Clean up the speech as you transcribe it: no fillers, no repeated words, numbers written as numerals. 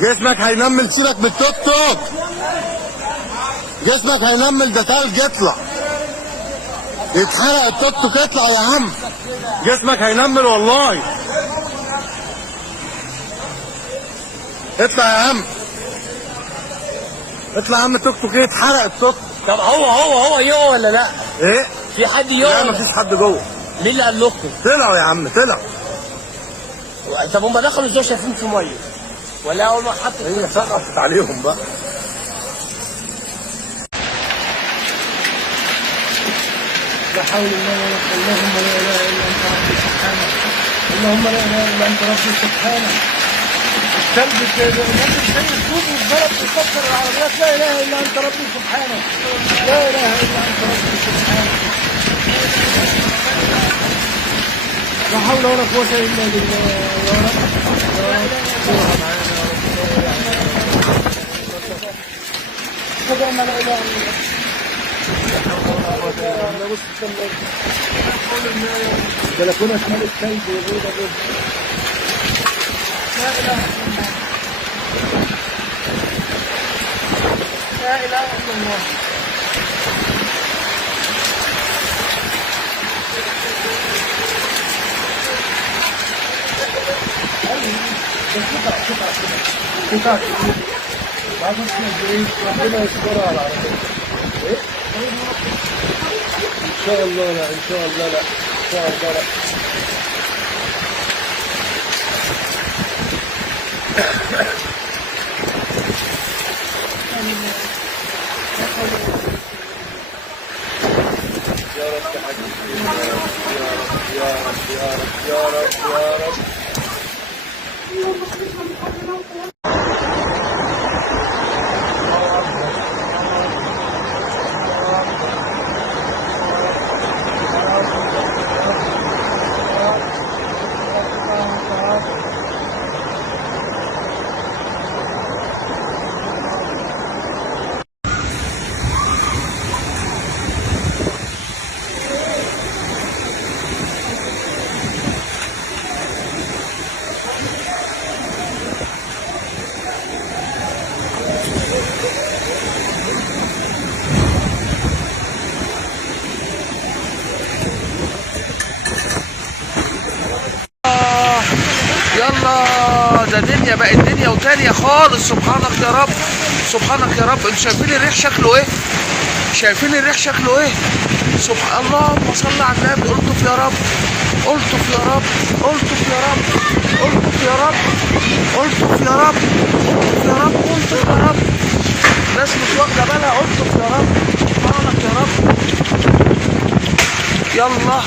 جسمك هينمل، سيبك من التوك توك. جسمك هينمل، ده تلج. يطلع يتحرق التوك توك، يطلع يا عم. جسمك هينمل والله. اطلع يا عم، اطلع يا عم. التوك توك يتحرق التوك. طب هو يقع ولا لا؟ ايه؟ في حد يقع؟ لا مفيش حد جوه. مين اللي قال لكم؟ طلعوا يا عم، طلعوا. طب هم دخلوا ازاي شايفين في ميه؟ ولا اول ما حطت هي سقطت عليهم بقى. لا حول الله ولا قوة. اللهم لا اله الا انت ربي سبحانك. اللهم لا اله الا انت ربي سبحانك. الثلج نازل زي الطوب والزلط بيكسر العربيات. لا اله الا انت ربي سبحانك. لا اله الا انت ربي سبحانك. لا حول ولا قوة الا بالله يا رب. استرها معانا يا رب. اشهد ان لا اله الا الله. بص البلكونه شمال الثلج وبيضه بيضه. لا اله الا الله. لا اله الا الله. قطع بعد ما ربنا يسترها على العربية. ايه؟ ان شاء الله لا، ان شاء الله لا، ان شاء الله لا. يا رب يا حبيبي، يا رب يا رب يا رب يا رب يا رب. يلا ده دنيا، بقت دنيا وتانية خالص. سبحانك يا رب، سبحانك يا رب. انتوا شايفين الريح شكله ايه؟ شايفين الريح شكله ايه؟ سبحان الله. اللهم صل على النبي. الطف يا رب، الطف يا رب، الطف يا رب، الطف يا رب، الطف يا رب، الطف يا رب، الطف يا رب. الناس مش واخده بالها. الطف يا رب، سبحانك يا رب. يلا